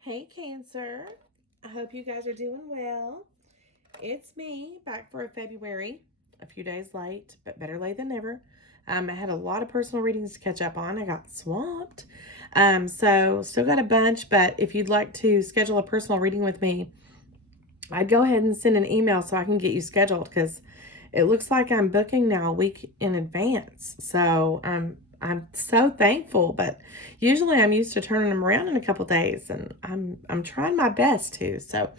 Hey Cancer, I hope you guys are doing well. It's me back for a February, a few days late, but better late than never. I had a lot of personal readings to catch up on. I got swamped. So still got a bunch, but if you'd like to schedule a personal reading with me, I'd go ahead and send an email so I can get you scheduled because it looks like I'm booking now a week in advance. So I'm so thankful, but usually I'm used to turning them around in a couple days, and I'm trying my best to. So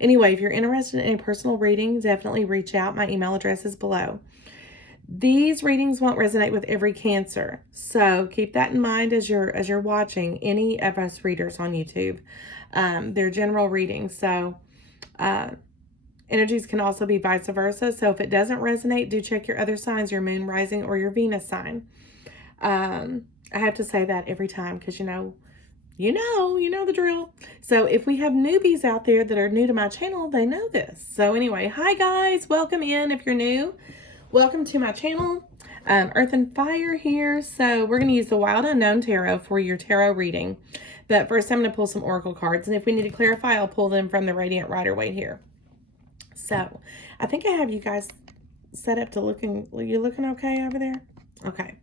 anyway, if you're interested in a personal reading, definitely reach out. My email address is below. These readings won't resonate with every Cancer, so keep that in mind as you're watching any of us readers on YouTube. They're general readings, so uh, energies can also be vice versa. So if it doesn't resonate, do check your other signs, your moon, rising, or your Venus sign. I have to say that every time because you know the drill. So if we have newbies out there that are new to my channel, they know this. So anyway, hi guys, welcome in. If you're new, welcome to my channel. Earth and Fire here. So we're going to use the Wild Unknown Tarot for your tarot reading. But first I'm going to pull some oracle cards, and if we need to clarify, I'll pull them from the Radiant Rider-Waite here. So I think I have you guys set up to looking. You looking okay over there? Okay.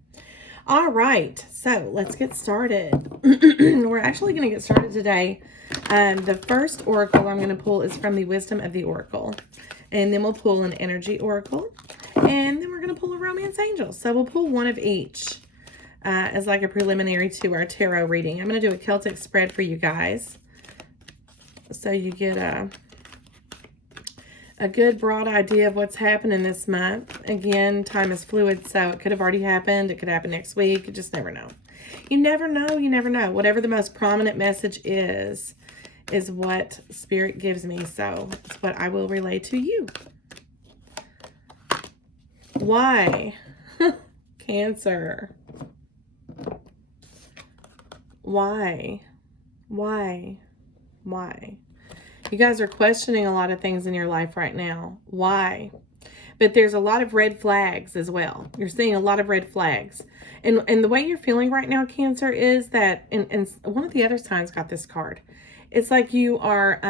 All right, so let's get started. We're actually going to get started today. The first oracle I'm going to pull is from the Wisdom of the Oracle. And then we'll pull an Energy Oracle. And then we're going to pull a Romance Angel. So we'll pull one of each as like a preliminary to our tarot reading. I'm going to do a Celtic spread for you guys. So you get a good broad idea of what's happening this month. Again, time is fluid, so it could have already happened. It could happen next week. You just never know. You never know. You never know. Whatever the most prominent message is what Spirit gives me. So it's what I will relay to you. Why? Cancer. Why? Why? Why? You guys are questioning a lot of things in your life right now. Why? But there's a lot of red flags as well. You're seeing a lot of red flags. And the way you're feeling right now, Cancer, is that, and one of the other signs got this card. It's like you are,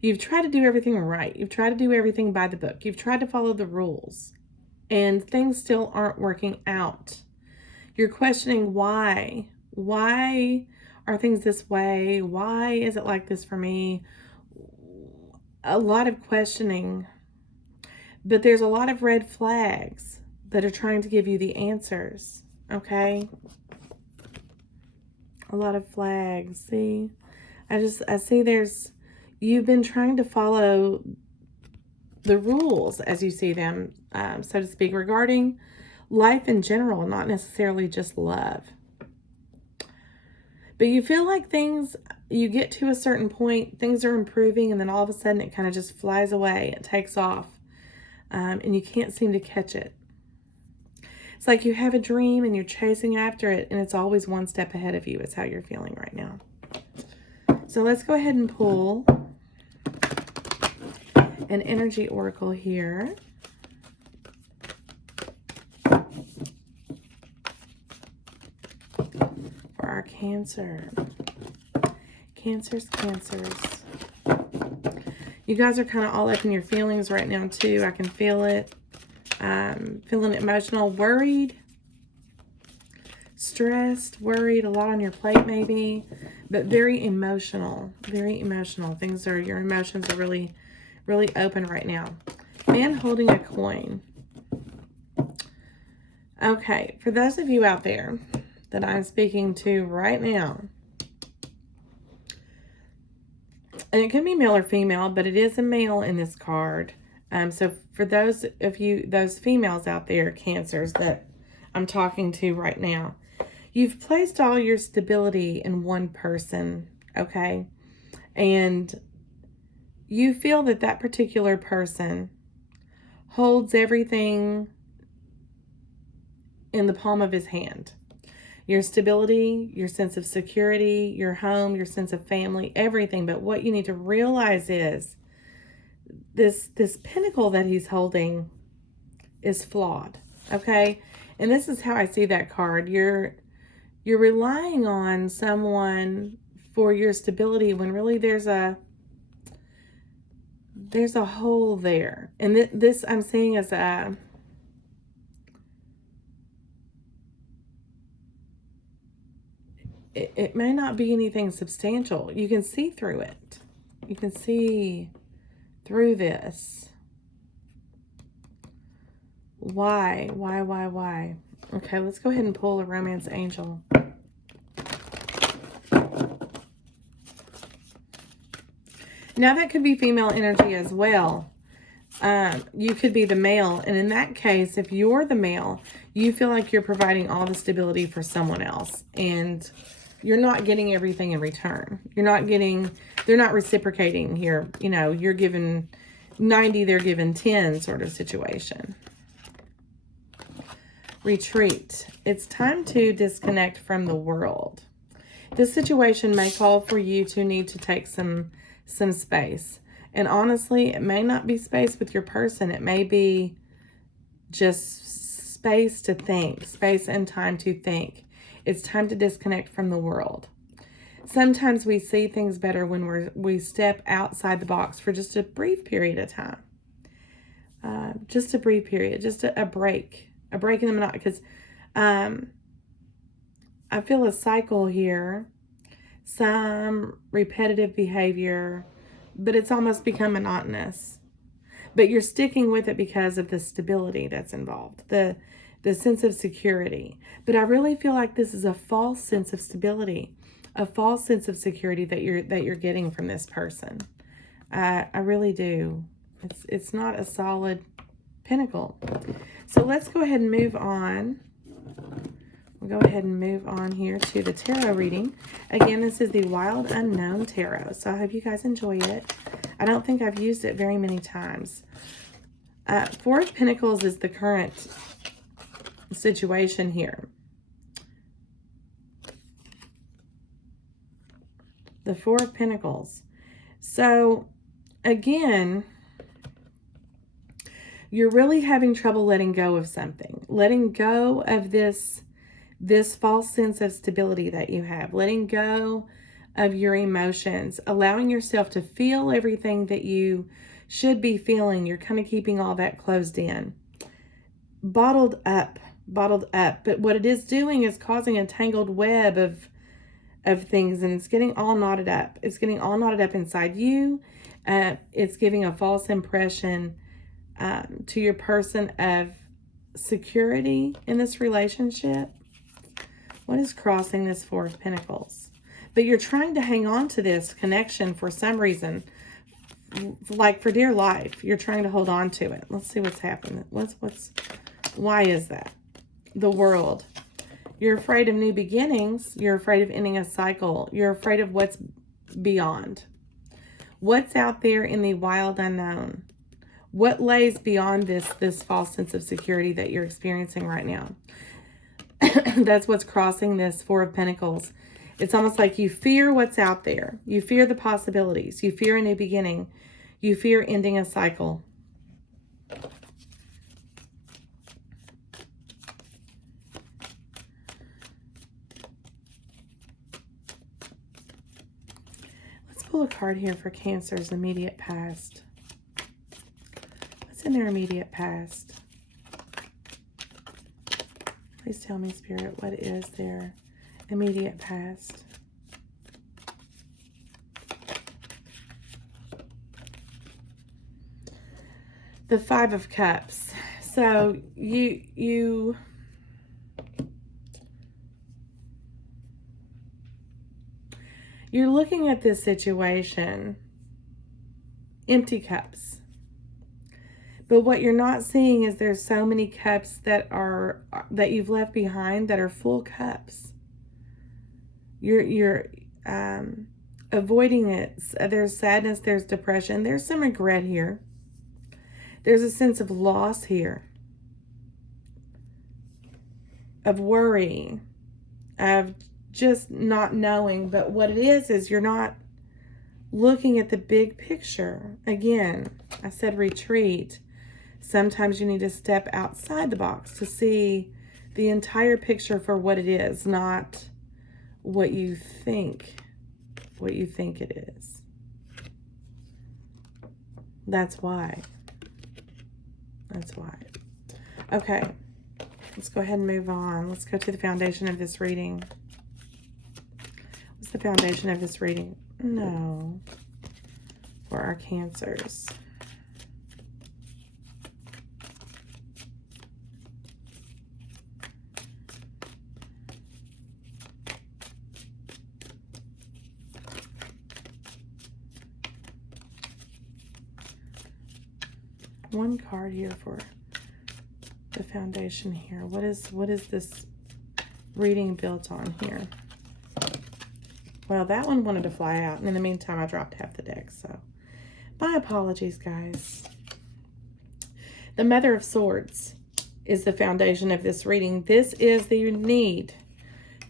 you've tried to do everything right. You've tried to do everything by the book. You've tried to follow the rules. And things still aren't working out. You're questioning why. Why are things this way? Why is it like this for me? A lot of questioning, but there's a lot of red flags that are trying to give you the answers, okay? A lot of flags, see? I see you've been trying to follow the rules as you see them, so to speak, regarding life in general, not necessarily just love. But you feel like you get to a certain point, things are improving, and then all of a sudden it kind of just flies away. It takes off, and you can't seem to catch it. It's like you have a dream and you're chasing after it, and it's always one step ahead of you. It's how you're feeling right now. So let's go ahead and pull an energy oracle here. Our Cancer. Cancers. You guys are kind of all up in your feelings right now too. I can feel it. Feeling emotional, worried, stressed, worried, a lot on your plate maybe, but very emotional. Very emotional. Your emotions are really, really open right now. Man holding a coin. Okay, for those of you out there that I'm speaking to right now, and it can be male or female, but it is a male in this card. So for those of you, those females out there, Cancers, that I'm talking to right now, you've placed all your stability in one person, okay? And you feel that that particular person holds everything in the palm of his hand. Your stability, your sense of security, your home, your sense of family, everything. But what you need to realize is this pinnacle that he's holding is flawed, okay? And this is how I see that card. You're You're relying on someone for your stability when really there's a hole there. And this I'm seeing as it may not be anything substantial. You can see through it. You can see through this. Why? Okay, let's go ahead and pull a romance angel. Now that could be female energy as well. You could be the male. And in that case, if you're the male, you feel like you're providing all the stability for someone else. And you're not getting everything in return. They're not reciprocating here. You know, you're given 90, they're given 10 sort of situation. Retreat. It's time to disconnect from the world. This situation may call for you to need to take some space. And honestly, it may not be space with your person. It may be just space to think, space and time to think. It's time to disconnect from the world. Sometimes we see things better when we step outside the box for just a brief period of time. Just a brief period, just a break in the monotony. Because I feel a cycle here, some repetitive behavior, but it's almost become monotonous. But you're sticking with it because of the stability that's involved, the sense of security. But I really feel like this is a false sense of stability, a false sense of security that you're getting from this person. I really do. It's not a solid pinnacle. So let's go ahead and move on. We'll go ahead and move on here to the tarot reading. Again, this is the Wild Unknown Tarot. So I hope you guys enjoy it. I don't think I've used it very many times. Four of Pentacles is the current situation here. The Four of Pentacles. So again, you're really having trouble letting go of something. Letting go of this false sense of stability that you have. Letting go of your emotions. Allowing yourself to feel everything that you should be feeling. You're kind of keeping all that closed in. Bottled up. But what it is doing is causing a tangled web of things, and it's getting all knotted up. It's getting all knotted up inside you. It's giving a false impression to your person of security in this relationship. What is crossing this Four of Pentacles? But you're trying to hang on to this connection for some reason, like for dear life. You're trying to hold on to it. Let's see what's happening. Why is that? The World. You're afraid of new beginnings. You're afraid of ending a cycle. You're afraid of what's beyond. What's out there in the wild unknown? What lays beyond this false sense of security that you're experiencing right now? That's what's crossing this Four of Pentacles. It's almost like you fear what's out there. You fear the possibilities. You fear a new beginning. You fear ending a cycle. Let's pull a card here for Cancer's immediate past. What's in their immediate past? Please tell me, Spirit, what is their immediate past? The Five of Cups. So you're looking at this situation, empty cups. But what you're not seeing is there's so many cups that you've left behind that are full cups. You're avoiding it. There's sadness, there's depression, there's some regret here. There's a sense of loss here. Of worry. Of just not knowing. But what it is you're not looking at the big picture. Again, I said retreat. Sometimes you need to step outside the box to see the entire picture for what it is, not what you think it is. That's why. That's why. Okay. Let's go ahead and move on. Let's go to the foundation of this reading. What's the foundation of this reading? No. For our Cancers. One card here for the foundation here. What is this reading built on here? Well, that one wanted to fly out, and in the meantime, I dropped half the deck, so my apologies, guys. The Mother of Swords is the foundation of this reading. This is the need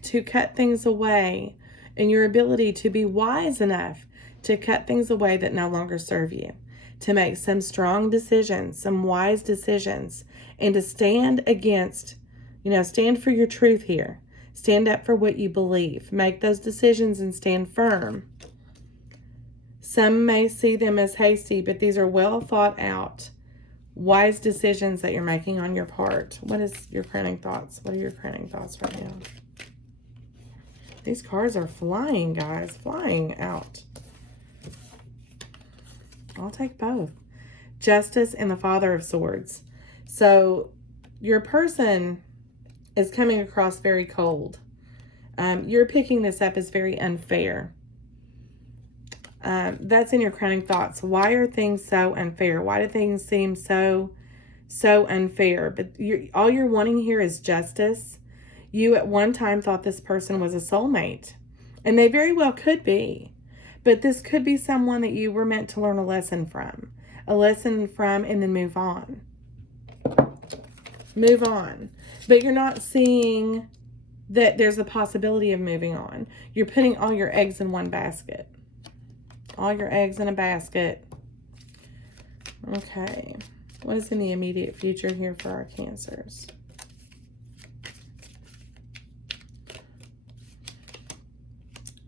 to cut things away and your ability to be wise enough to cut things away that no longer serve you, to make some strong decisions, some wise decisions, and to stand against, stand for your truth here. Stand up for what you believe. Make those decisions and stand firm. Some may see them as hasty, but these are well thought out, wise decisions that you're making on your part. What is your crowning thoughts? What are your crowning thoughts right now? These cards are flying, guys. Flying out. I'll take both. Justice and the Father of Swords. So your person is coming across very cold. You're picking this up as very unfair. That's in your crowning thoughts. Why are things so unfair? Why do things seem so unfair? But all you're wanting here is justice. You at one time thought this person was a soulmate, and they very well could be. But this could be someone that you were meant to learn a lesson from. And then move on. Move on. But you're not seeing that there's a possibility of moving on. You're putting all your eggs in one basket. All your eggs in a basket. Okay. What is in the immediate future here for our Cancers?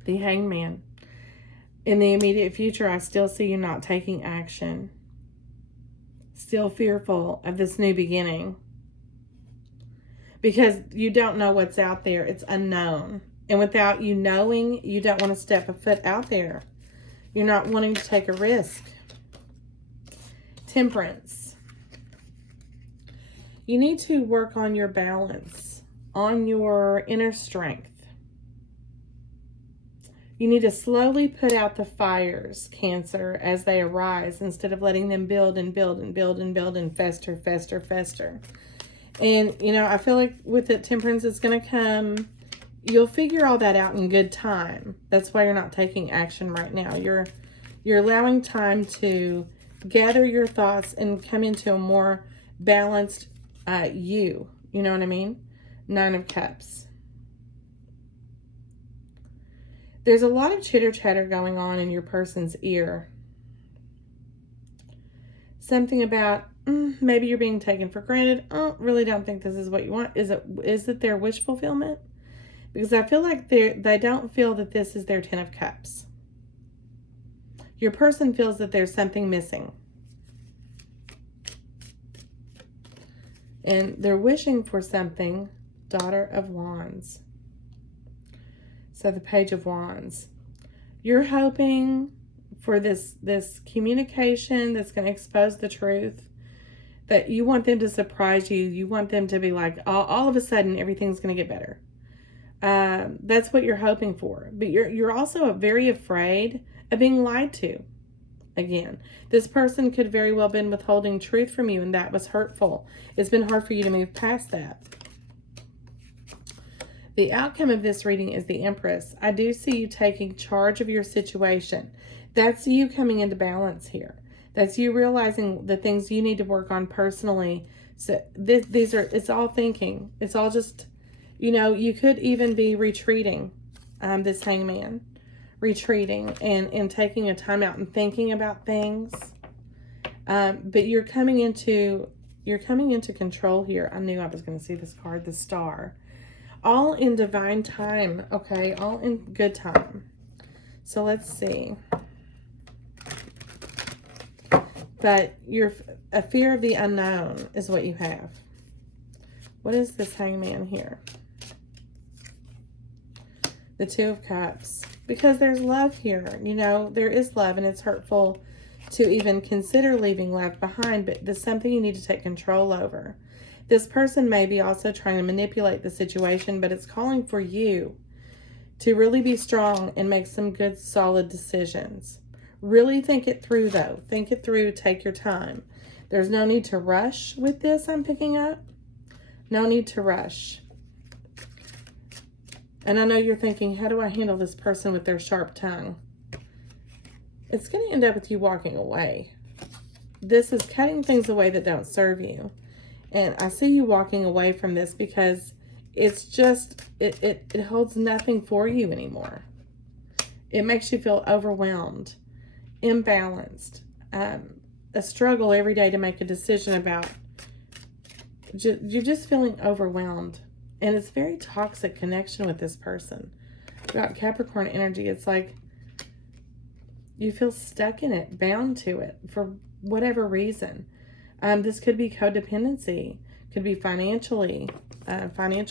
The Hangman. In the immediate future, I still see you not taking action. Still fearful of this new beginning. Because you don't know what's out there. It's unknown. And without you knowing, you don't want to step a foot out there. You're not wanting to take a risk. Temperance. You need to work on your balance, on your inner strength. You need to slowly put out the fires, Cancer, as they arise, instead of letting them build and build and build and build and fester, fester, fester. And, I feel like with the Temperance, it's going to come. You'll figure all that out in good time. That's why you're not taking action right now. You're allowing time to gather your thoughts and come into a more balanced you. You know what I mean? Nine of Cups. There's a lot of chitter-chatter going on in your person's ear. Something about, maybe you're being taken for granted. Oh, really don't think this is what you want. Is it their wish fulfillment? Because I feel like they don't feel that this is their Ten of Cups. Your person feels that there's something missing. And they're wishing for something. Daughter of Wands. So the Page of Wands. You're hoping for this communication that's going to expose the truth. That you want them to surprise you. You want them to be like, all of a sudden, everything's going to get better. That's what you're hoping for. But you're also very afraid of being lied to. Again, this person could very well have been withholding truth from you, and that was hurtful. It's been hard for you to move past that. The outcome of this reading is the Empress. I do see you taking charge of your situation. That's you coming into balance here. That's you realizing the things you need to work on personally. So it's all thinking. It's all just, you could even be retreating, this Hangman. Retreating and taking a time out and thinking about things. But you're coming into control here. I knew I was going to see this card, the Star. All in divine time, okay? All in good time. So let's see. But a fear of the unknown is what you have. What is this Hangman here? The Two of Cups. Because there's love here. You know, there is love, and it's hurtful to even consider leaving love behind, but there's something you need to take control over. This person may be also trying to manipulate the situation, but it's calling for you to really be strong and make some good, solid decisions. Really think it through, though. Think it through. Take your time. There's no need to rush with this, I'm picking up. No need to rush. And I know you're thinking, how do I handle this person with their sharp tongue? It's going to end up with you walking away. This is cutting things away that don't serve you. And I see you walking away from this because it's just, it holds nothing for you anymore. It makes you feel overwhelmed, imbalanced, a struggle every day to make a decision about. You're just feeling overwhelmed. And it's very toxic connection with this person. About Capricorn energy, it's like you feel stuck in it, bound to it for whatever reason. This could be codependency, could be financial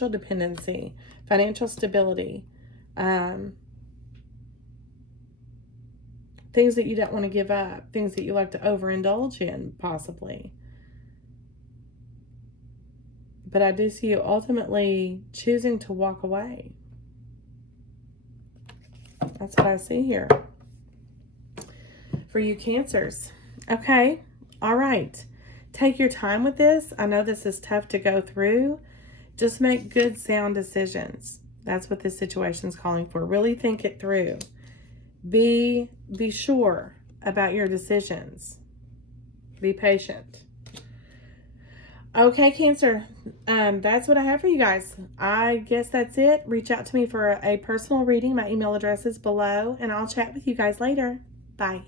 dependency, financial stability, things that you don't want to give up, things that you like to overindulge in, possibly. But I do see you ultimately choosing to walk away. That's what I see here. For you Cancers. Okay. All right. Take your time with this. I know this is tough to go through. Just make good, sound decisions. That's what this situation is calling for. Really think it through. Be sure about your decisions. Be patient. Okay, Cancer, that's what I have for you guys. I guess that's it. Reach out to me for a personal reading. My email address is below, and I'll chat with you guys later. Bye.